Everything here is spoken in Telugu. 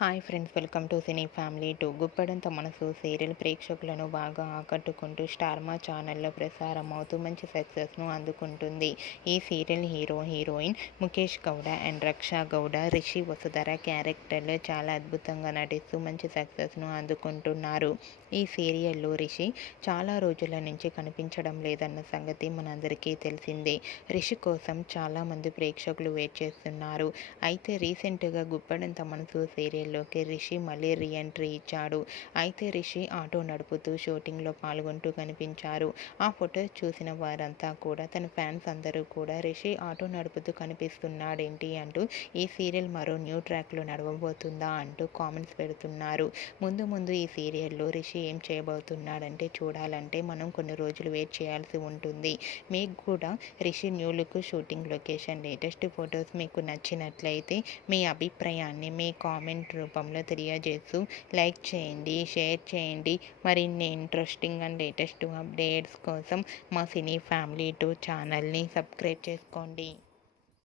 Hi friends, welcome to cine family two. Guppedantha Manasu serial ప్రేక్షకులను బాగా ఆకట్టుకుంటూ స్టార్ మా ఛానల్లో ప్రసారం అవుతూ మంచి సక్సెస్ను అందుకుంటుంది. ఈ serial heroine Mukesh Gowda and Raksha Gowda, Rishi Vasudhara క్యారెక్టర్లు చాలా అద్భుతంగా నటిస్తూ మంచి సక్సెస్ను అందుకుంటున్నారు. ఈ సీరియల్లో రిషి చాలా రోజుల నుంచి కనిపించడం లేదన్న సంగతి మనందరికీ తెలిసిందే. రిషి కోసం చాలామంది ప్రేక్షకులు వెయిట్ చేస్తున్నారు. అయితే రీసెంట్గా గుప్పడంత మనసు సీరియల్లోకి రిషి మళ్ళీ రీఎంట్రీ ఇచ్చాడు. అయితే రిషి ఆటో నడుపుతూ షూటింగ్లో పాల్గొంటూ కనిపించారు. ఆ ఫొటోస్ చూసిన వారంతా కూడా, తన ఫ్యాన్స్ అందరూ కూడా రిషి ఆటో నడుపుతూ కనిపిస్తున్నాడేంటి అంటూ ఈ సీరియల్ మరో న్యూ ట్రాక్లో నడవబోతుందా అంటూ కామెంట్స్ పెడుతున్నారు. ముందు ఈ సీరియల్లో రిషి ఏం చేయబోతున్నాడంటే చూడాలంటే మనం కొన్ని రోజులు వెయిట్ చేయాల్సి ఉంటుంది. మీకు కూడా Rishi new look, shooting location, latest photos మీకు నచ్చినట్లయితే మీ అభిప్రాయాన్ని మీ కామెంట్ రూపంలో తెలియజేస్తూ లైక్ చేయండి, షేర్ చేయండి. మరిన్ని ఇంట్రెస్టింగ్ అండ్ లేటెస్ట్ అప్డేట్స్ కోసం మా సినీ ఫ్యామిలీ 2 ఛానల్ని సబ్స్క్రైబ్ చేసుకోండి.